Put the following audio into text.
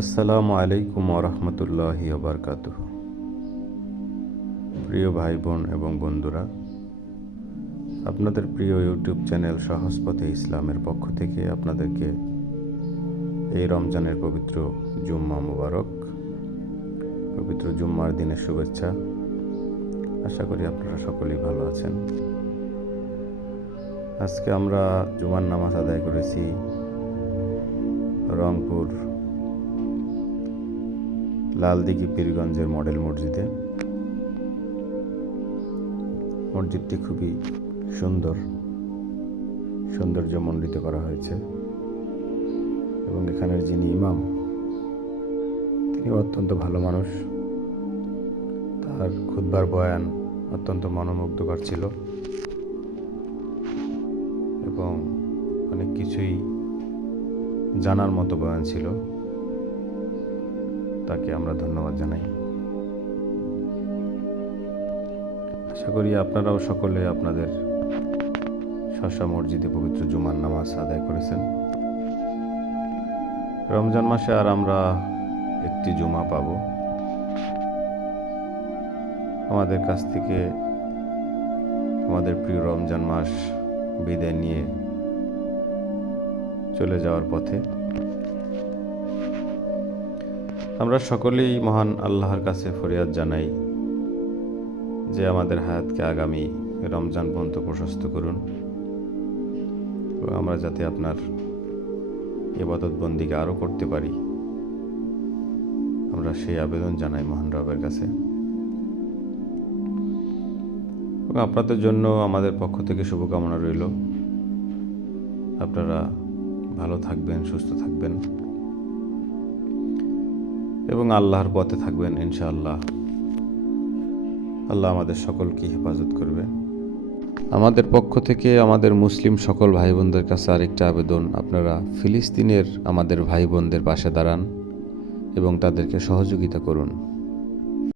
আসসালামু আলাইকুম ওরহমতুল্লাহি ওবরকাতুহ। প্রিয় ভাই বোন এবং বন্ধুরা, আপনাদের প্রিয় ইউটিউব চ্যানেল সহজ পথে ইসলামের পক্ষ থেকে আপনাদেরকে এই রমজানের পবিত্র জুম্মা মুবারক, পবিত্র জুম্মার দিনের শুভেচ্ছা। আশা করি আপনারা সকলেই ভালো আছেন। আজকে আমরা জুমার নামাজ আদায় করেছি রংপুর লালদিঘি পীরগঞ্জের মডেল মসজিদে। মসজিদটি খুবই সৌন্দর্যমণ্ডিত করা হয়েছে এবং এখানের যিনি ইমাম তিনি অত্যন্ত ভালো মানুষ। তার খুতবার বয়ান অত্যন্ত মনোমুগ্ধকর ছিল এবং অনেক কিছুই জানার মতো বয়ান ছিল। তাকে আমরা ধন্যবাদ জানাই। আশা করি আপনারাও সকলে আপনাদের স্ব মসজিদে পবিত্র জুমার নামাজ আদায় করেছেন। রমজান মাসে আর আমরা একটি জুমা পাব। আমাদের কাছ থেকে আমাদের প্রিয় রমজান মাস বিদায় নিয়ে চলে যাওয়ার পথে। আমরা সকলেই মহান আল্লাহর কাছে ফরিয়াদ জানাই যে আমাদের হায়াতকে আগামী রমজান পর্যন্ত প্রশস্ত করুন এবং আমরা যাতে আপনার ইবাদত বন্দিকে আরও করতে পারি, আমরা সেই আবেদন জানাই মহান রবের কাছে। এবং আপনাদের জন্য আমাদের পক্ষ থেকে শুভকামনা রইল। আপনারা ভালো থাকবেন, সুস্থ থাকবেন এবং আল্লাহর পথে থাকবেন ইনশাআল্লাহ। আল্লাহ আমাদের সকলকে হেফাজত করবে। আমাদের পক্ষ থেকে আমাদের মুসলিম সকল ভাই বোনদের কাছে আরেকটা আবেদন, আপনারা ফিলিস্তিনের আমাদের ভাই বোনদের পাশে দাঁড়ান এবং তাদেরকে সহযোগিতা করুন।